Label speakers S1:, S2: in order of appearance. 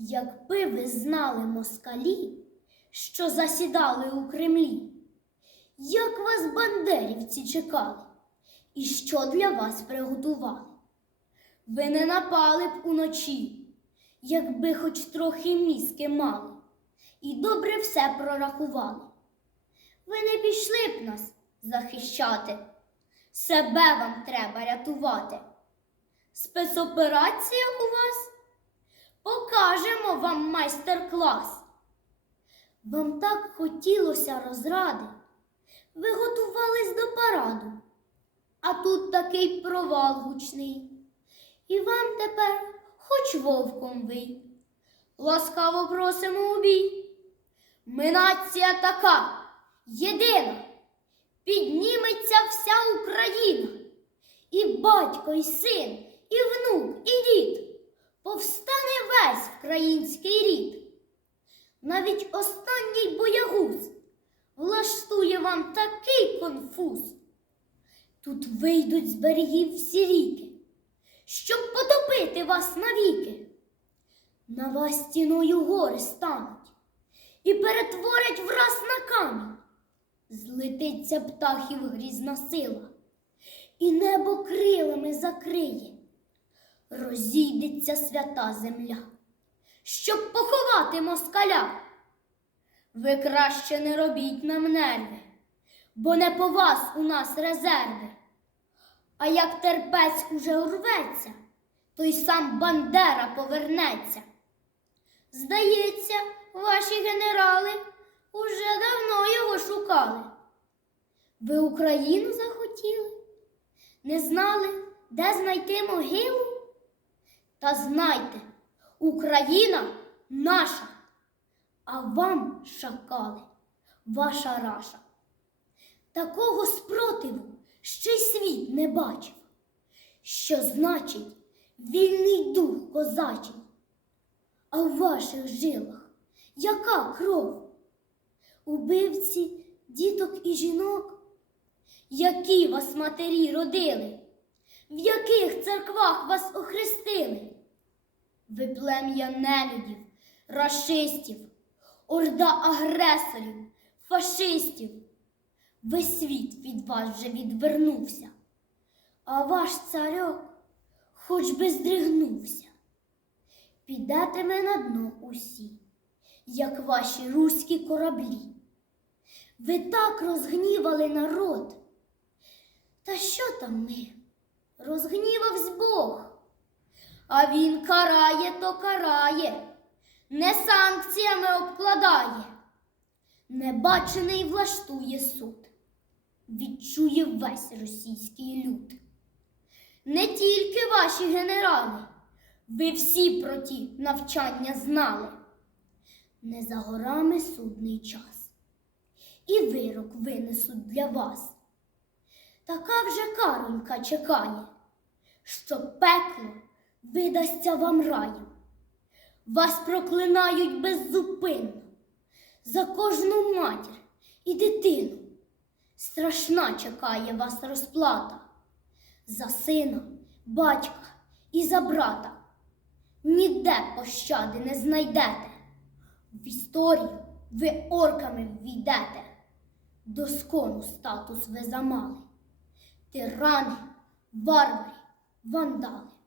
S1: Якби ви знали москалі, що засідали у Кремлі, як вас бандерівці чекали, і що для вас приготували? Ви не напали б уночі, якби хоч трохи мізки мали, і добре все прорахували. Ви не пішли б нас захищати, себе вам треба рятувати. Спецоперація у вас? Вам майстер-клас. Вам так хотілося розради. Ви готувались до параду, а тут такий провал гучний. І вам тепер хоч вовком вий. Ласкаво просимо у бій. Ми нація така, єдина, підніметься вся Україна, і батько, і син, і внук, і дід повстане весь український рід. Навіть останній боягуз влаштує вам такий конфуз. Тут вийдуть з берегів всі ріки, щоб потопити вас навіки. На вас стіною гори стануть і перетворять враз на камінь. Злетиться птахів грізна сила, і небо крилами закриє розійдеться свята земля, щоб поховати москаля. Ви краще не робіть нам нерви, бо не по вас у нас резерви. А як терпець уже урветься, то й сам Бандера повернеться. Здається, ваші генерали уже давно його шукали. Ви Україну захотіли? Не знали, де знайти могилу? Та знайте, Україна наша, а вам, шакали, ваша раша. Такого спротиву ще й світ не бачив, що значить вільний дух козачий. А в ваших жилах яка кров? Убивці діток і жінок? Які вас матері родили? В яких церквах вас охрестили? Ви плем'я нелюдів, рашистів, орда агресорів, фашистів. Весь світ від вас вже відвернувся, а ваш царьок хоч би здригнувся. Підете ми на дно усі, як ваші руські кораблі. Ви так розгнівали народ. Та що там ми? Розгнівавсь Бог. А він карає, то карає, не санкціями обкладає, небачений влаштує суд, відчує весь російський люд. Не тільки ваші генерали, ви всі про ті навчання знали. Не за горами судний час, і вирок винесуть для вас. Така вже каронька чекає, що пекло видасться вам раєм. Вас проклинають беззупинно за кожну матір і дитину. Страшна чекає вас розплата за сина, батька і за брата. Ніде пощади не знайдете. В історію ви орками ввійдете. Доскону статус ви замали. Тирани, варвари, вандали.